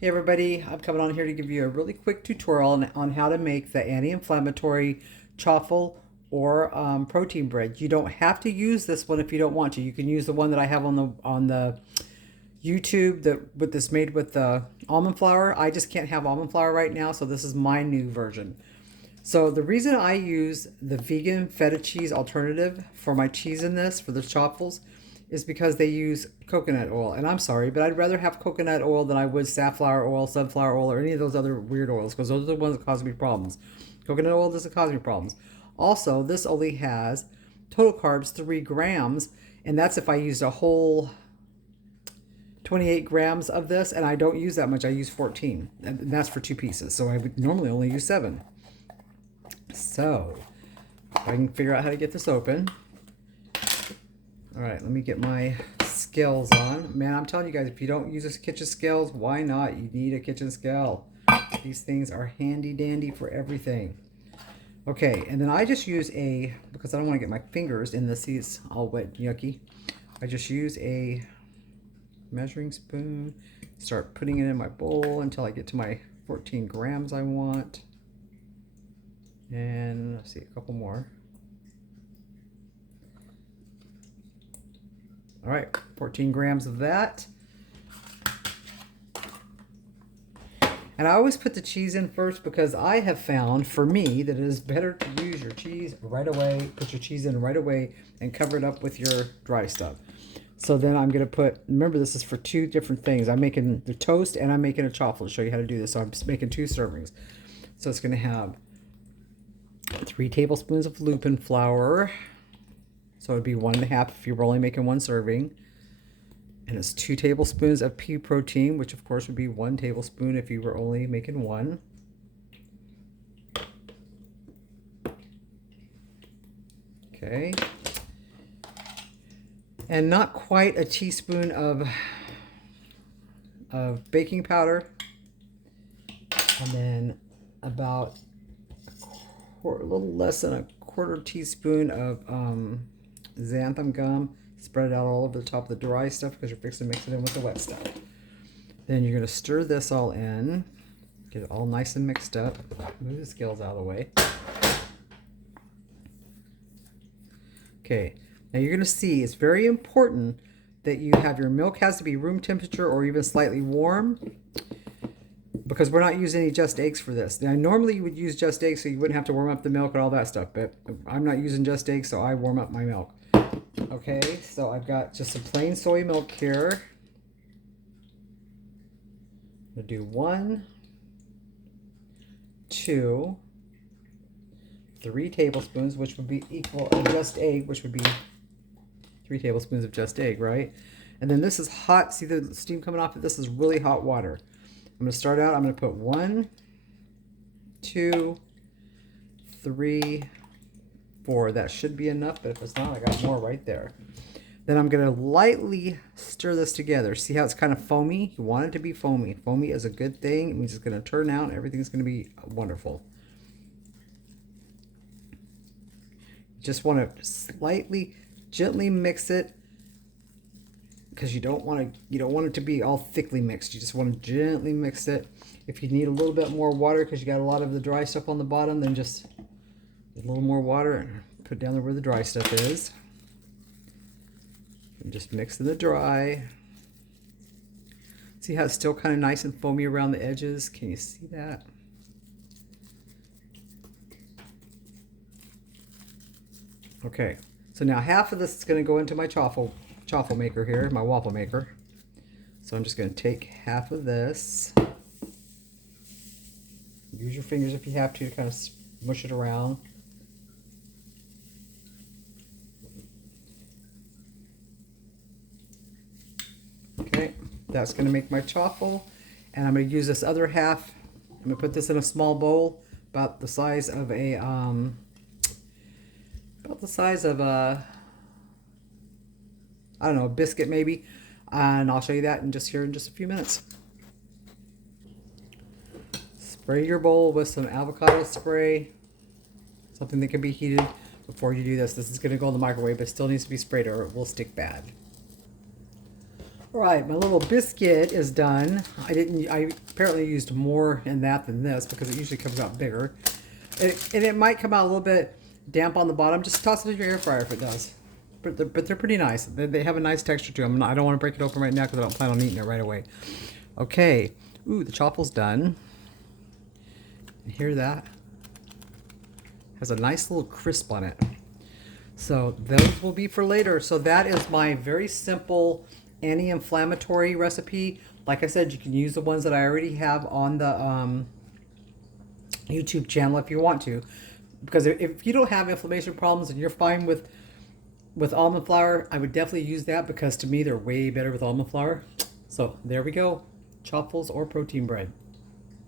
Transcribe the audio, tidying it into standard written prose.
Hey everybody, I'm coming on here to give you a really quick tutorial on how to make the anti-inflammatory chaffle or protein bread. You don't have to use this one if you don't want to. You can use the one that I have on the YouTube that with this made with the almond flour. I just can't have almond flour right now, so this is my new version. So the reason I use the vegan feta cheese alternative for my cheese in this, for the chaffles, is because they use coconut oil. And I'm sorry, but I'd rather have coconut oil than I would safflower oil, sunflower oil, or any of those other weird oils, because those are the ones that cause me problems. Coconut oil doesn't cause me problems. Also, this only has total carbs 3 grams, and that's if I used a whole 28 grams of this, and I don't use that much. I use 14, and that's for 2 pieces. So I would normally only use 7. So, if I can figure out how to get this open. All right, let me get my scales on. Man, I'm telling you guys, if you don't use this kitchen scales, why not? You need a kitchen scale. These things are handy dandy for everything. Okay, and then I just use because I don't want to get my fingers in this, see it's all wet, yucky. I just use a measuring spoon, start putting it in my bowl until I get to my 14 grams I want. And let's see, a couple more. All right, 14 grams of that. And I always put the cheese in first because I have found, for me, that it is better to use your cheese right away, put your cheese in right away, and cover it up with your dry stuff. So then I'm going to put, remember this is for 2 different things. I'm making the toast and I'm making a chaffle to show you how to do this. So I'm just making 2 servings. So it's going to have 3 tablespoons of lupin flour. So it would be 1.5 if you were only making 1 serving. And it's 2 tablespoons of pea protein, which of course would be 1 tablespoon if you were only making 1. Okay. And not quite a teaspoon of baking powder. And then about a little less than a quarter teaspoon of xanthan gum. Spread it out all over the top of the dry stuff because you're fixing to mix it in with the wet stuff. Then you're going to stir this all in. Get it all nice and mixed up. Move the scales out of the way. Okay, now you're going to see it's very important that you have your milk has to be room temperature or even slightly warm, because we're not using any just eggs for this. Now normally you would use just eggs so you wouldn't have to warm up the milk and all that stuff, but I'm not using just eggs, so I warm up my milk. Okay, so I've got just some plain soy milk here. I'm going to do 1, 2, 3 tablespoons, which would be equal of just egg, which would be 3 tablespoons of just egg, right? And then this is hot. See the steam coming off of this is really hot water. I'm going to start out, I'm going to put 1, 2, 3, 4. That should be enough, but if it's not, I got more right there. Then I'm going to lightly stir this together. See how it's kind of foamy? You want it to be foamy. Foamy is a good thing. It means it's going to turn out and everything's going to be wonderful. Just want to slightly, gently mix it, because you don't want it to be all thickly mixed. You just want to gently mix it. If you need a little bit more water because you got a lot of the dry stuff on the bottom, then just a little more water and put down there where the dry stuff is. And just mix in the dry. See how it's still kind of nice and foamy around the edges? Can you see that? Okay, so now half of this is going to go into my chaffle maker here, my waffle maker. So I'm just going to take half of this. Use your fingers if you have to kind of smush it around. Okay, that's going to make my chaffle. And I'm going to use this other half. I'm going to put this in a small bowl, about the size of a, I don't know, a biscuit maybe. And I'll show you that in just a few minutes. Spray your bowl with some avocado spray, something that can be heated before you do this. This is going to go in the microwave, but it still needs to be sprayed or it will stick bad. All right, my little biscuit is done. I apparently used more in that than this because it usually comes out bigger. And it might come out a little bit damp on the bottom. Just toss it in your air fryer if it does. But they're pretty nice. They have a nice texture to them. I don't want to break it open right now because I don't plan on eating it right away. Okay. Ooh, the chaffle's done. You hear that? Has a nice little crisp on it. So those will be for later. So that is my very simple anti-inflammatory recipe. Like I said, you can use the ones that I already have on the YouTube channel if you want to. Because if you don't have inflammation problems and you're fine with almond flour, I would definitely use that because to me they're way better with almond flour. So there we go. Chaffles or protein bread.